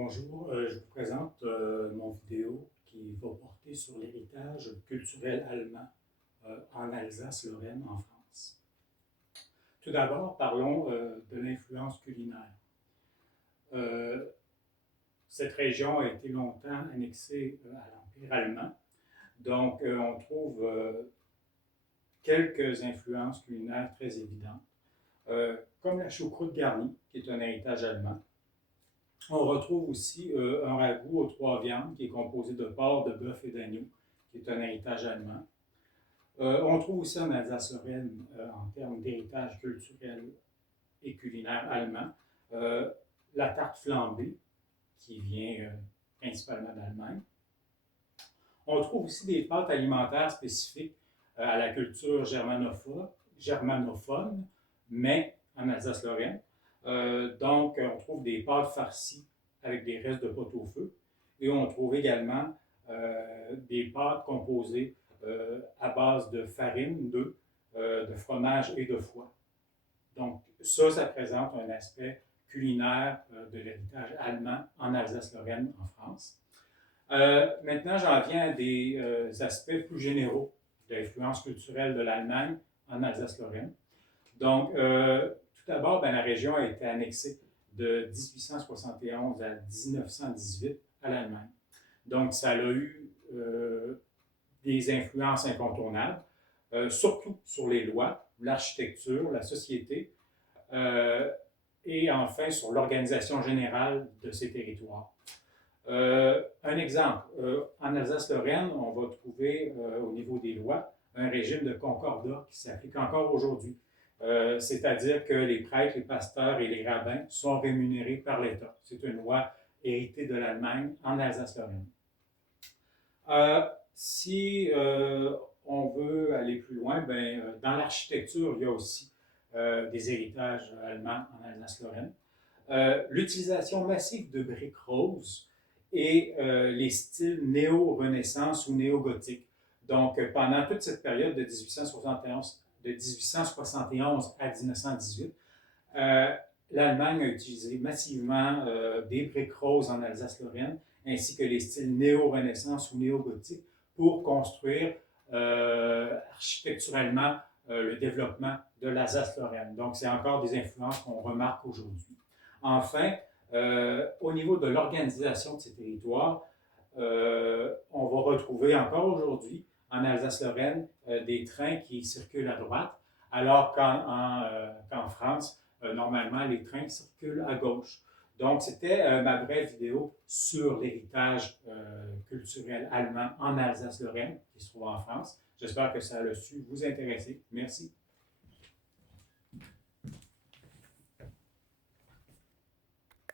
Bonjour, je vous présente mon vidéo qui va porter sur l'héritage culturel allemand en Alsace-Lorraine, en France. Tout d'abord, parlons de l'influence culinaire. Euh, cette région a été longtemps annexée à l'Empire allemand, donc on trouve quelques influences culinaires très évidentes, comme la choucroute garnie, qui est un héritage allemand. On retrouve aussi un ragoût aux trois viandes qui est composé de porc, de bœuf et d'agneau, qui est un héritage allemand. On trouve aussi en Alsace-Lorraine, en termes d'héritage culturel et culinaire allemand, euh, la tarte flambée, qui vient principalement d'Allemagne. On trouve aussi des pâtes alimentaires spécifiques à la culture germanophone, mais en Alsace-Lorraine. Donc, on trouve des pâtes farcies avec des restes de pot-au-feu. Et on trouve également des pâtes composées à base de farine, d'œufs, de fromage et de foie. Donc, ça présente un aspect culinaire de l'héritage allemand en Alsace-Lorraine, en France. Maintenant, j'en viens à des aspects plus généraux de l'influence culturelle de l'Allemagne en Alsace-Lorraine. Donc, tout d'abord, la région a été annexée de 1871 à 1918 à l'Allemagne. Donc, ça a eu des influences incontournables, surtout sur les lois, l'architecture, la société, et enfin sur l'organisation générale de ces territoires. Un exemple, en Alsace-Lorraine, on va trouver au niveau des lois un régime de concordat qui s'applique encore aujourd'hui. C'est-à-dire que les prêtres, les pasteurs et les rabbins sont rémunérés par l'État. C'est une loi héritée de l'Allemagne en Alsace-Lorraine. Si on veut aller plus loin, dans l'architecture, il y a aussi des héritages allemands en Alsace-Lorraine. L'utilisation massive de briques roses et les styles néo-renaissance ou néo-gothique. Donc, pendant toute cette période de 1871 à 1918, l'Allemagne a utilisé massivement des briques roses en Alsace-Lorraine, ainsi que les styles néo-renaissance ou néo-gothique pour construire architecturalement le développement de l'Alsace-Lorraine. Donc, c'est encore des influences qu'on remarque aujourd'hui. Enfin, au niveau de l'organisation de ces territoires, on va retrouver encore aujourd'hui en Alsace-Lorraine des trains qui circulent à droite, alors qu'en France, normalement, les trains circulent à gauche. Donc, c'était ma brève vidéo sur l'héritage culturel allemand en Alsace-Lorraine, qui se trouve en France. J'espère que ça a su vous intéresser. Merci.